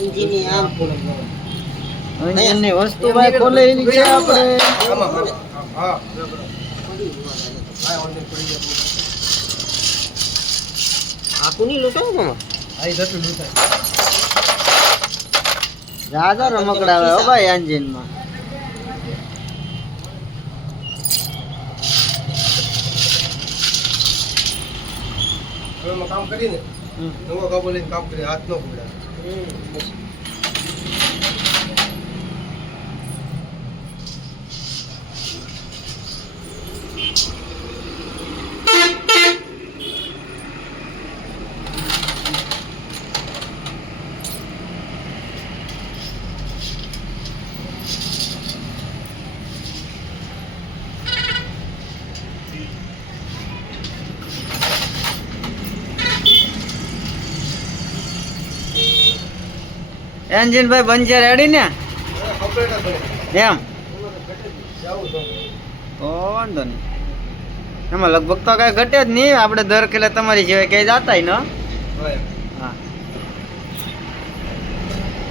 એન્જિનની આમ એન્જિનની વસ્તુ ભાઈ ખોલે એની છે આપણે હા આકુની લોટો મામા આઈ જતું લૂટાય રાજા રમકડા આવે હો ભાઈ એન્જિનમાં હવે કામ કરીને નવો કાબુ લઈને કામ કરી હાથ નો પકડા એન્જિન ભાઈ બનશે રેડી ને કમ્પ્લીટ કરે એમ જાવું તો તો વાંધો નહીં એમાં લગભગ તો કઈ ઘટે જ નહીં આપણે દર કિલે તમારી સિવાય ક્યાંય જાતાય ન હોય હા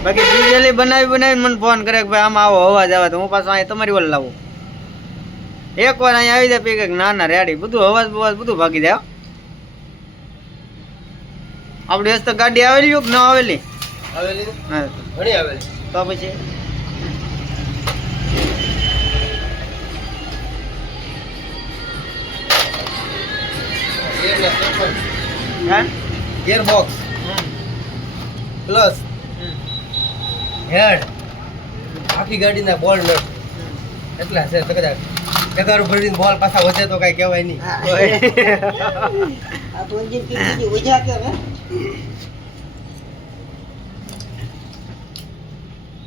બાકી ડિઝેલી બનાવીને મને ફોન કરે કે ભાઈ આમાં આવો અવાજ આવે તો હું પાછો અહીંયા તમારી વલ લાવું એકવાર અહીંયા આવી જાય પી કે ના ના રેડી બધું અવાજ બવાજ બધું ભાગી જાય આપણી હસ્તે ગાડી આવેલી કે ન આવેલી આવેલી ને? હા ઘણી આવેલી તો પછી હા ગિયર બોક્સ પ્લસ હેડ આખી ગાડીના બોલ નટ એટલા છે તો કદાચ ટકારું ભરીને બોલ પાછા વધે તો કઈ કહેવાય નહીં આ તો એન્જિન કીધી વજા કે હવે